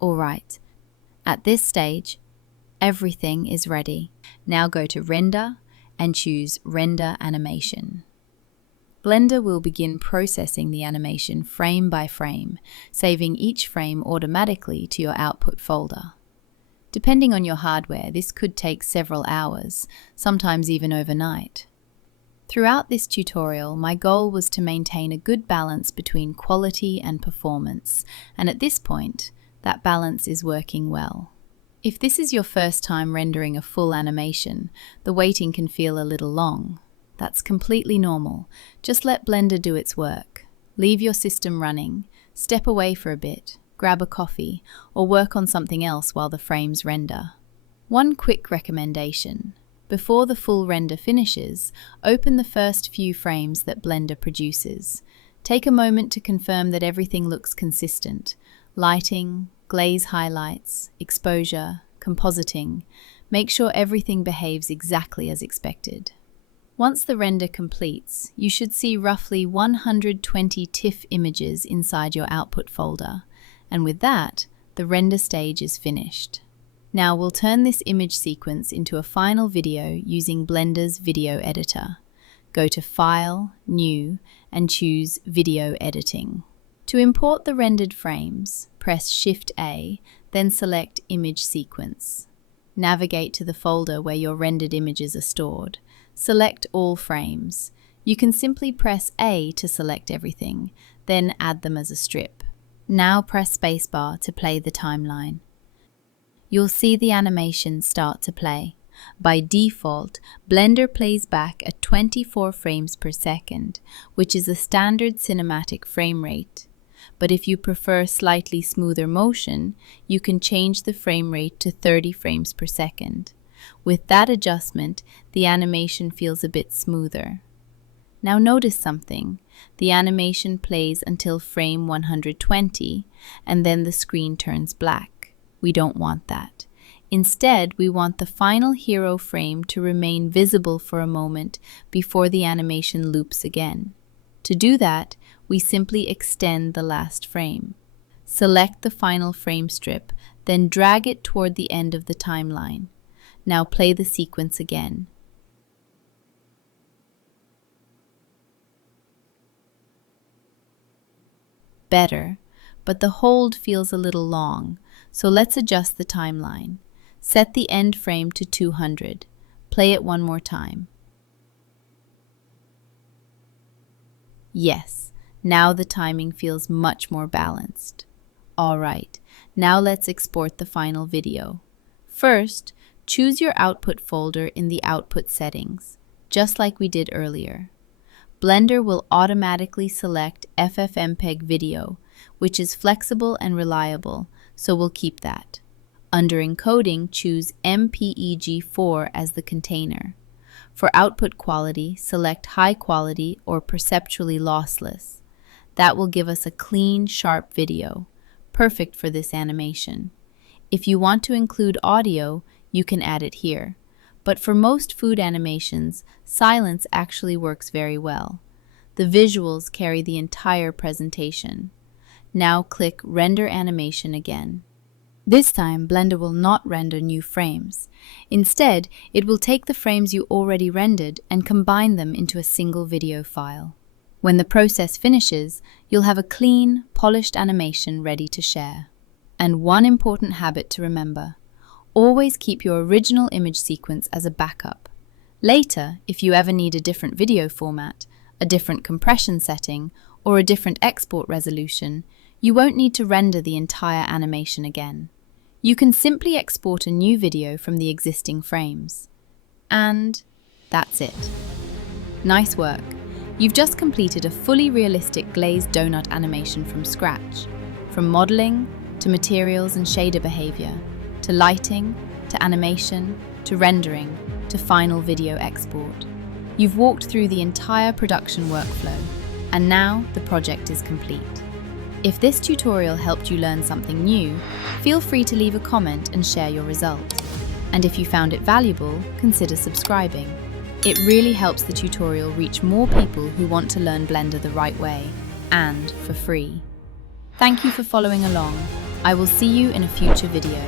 Alright, at this stage, everything is ready. Now go to Render and choose Render Animation. Blender will begin processing the animation frame by frame, saving each frame automatically to your output folder. Depending on your hardware, this could take several hours, sometimes even overnight. Throughout this tutorial, my goal was to maintain a good balance between quality and performance, and at this point, that balance is working well. If this is your first time rendering a full animation, the waiting can feel a little long. That's completely normal. Just let Blender do its work. Leave your system running, step away for a bit, grab a coffee, or work on something else while the frames render. One quick recommendation. Before the full render finishes, open the first few frames that Blender produces. Take a moment to confirm that everything looks consistent. Lighting, glaze highlights, exposure, compositing. Make sure everything behaves exactly as expected. Once the render completes, you should see roughly 120 TIFF images inside your output folder. And with that, the render stage is finished. Now we'll turn this image sequence into a final video using Blender's video editor. Go to File, New, and choose Video Editing. To import the rendered frames, press Shift-A, then select Image Sequence. Navigate to the folder where your rendered images are stored. Select all frames. You can simply press A to select everything, then add them as a strip. Now press spacebar to play the timeline. You'll see the animation start to play. By default, Blender plays back at 24 frames per second, which is a standard cinematic frame rate. But if you prefer slightly smoother motion, you can change the frame rate to 30 frames per second. With that adjustment, the animation feels a bit smoother. Now notice something. The animation plays until frame 120, and then the screen turns black. We don't want that. Instead, we want the final hero frame to remain visible for a moment before the animation loops again. To do that, we simply extend the last frame. Select the final frame strip, then drag it toward the end of the timeline. Now play the sequence again. Better, but the hold feels a little long, so let's adjust the timeline. Set the end frame to 200. Play it one more time. Yes, now the timing feels much more balanced. Alright, now let's export the final video. First, choose your output folder in the output settings, just like we did earlier. Blender will automatically select FFmpeg video, which is flexible and reliable, so we'll keep that. Under encoding, choose MPEG-4 as the container. For output quality, select high quality or perceptually lossless. That will give us a clean, sharp video, perfect for this animation. If you want to include audio, you can add it here. But for most food animations, silence actually works very well. The visuals carry the entire presentation. Now click Render Animation again. This time, Blender will not render new frames. Instead, it will take the frames you already rendered and combine them into a single video file. When the process finishes, you'll have a clean, polished animation ready to share. And one important habit to remember: always keep your original image sequence as a backup. Later, if you ever need a different video format, a different compression setting, or a different export resolution, you won't need to render the entire animation again. You can simply export a new video from the existing frames. And that's it. Nice work. You've just completed a fully realistic glazed donut animation from scratch. From modeling, to materials and shader behavior, to lighting, to animation, to rendering, to final video export. You've walked through the entire production workflow, and now the project is complete. If this tutorial helped you learn something new, feel free to leave a comment and share your results. And if you found it valuable, consider subscribing. It really helps the tutorial reach more people who want to learn Blender the right way, and for free. Thank you for following along. I will see you in a future video.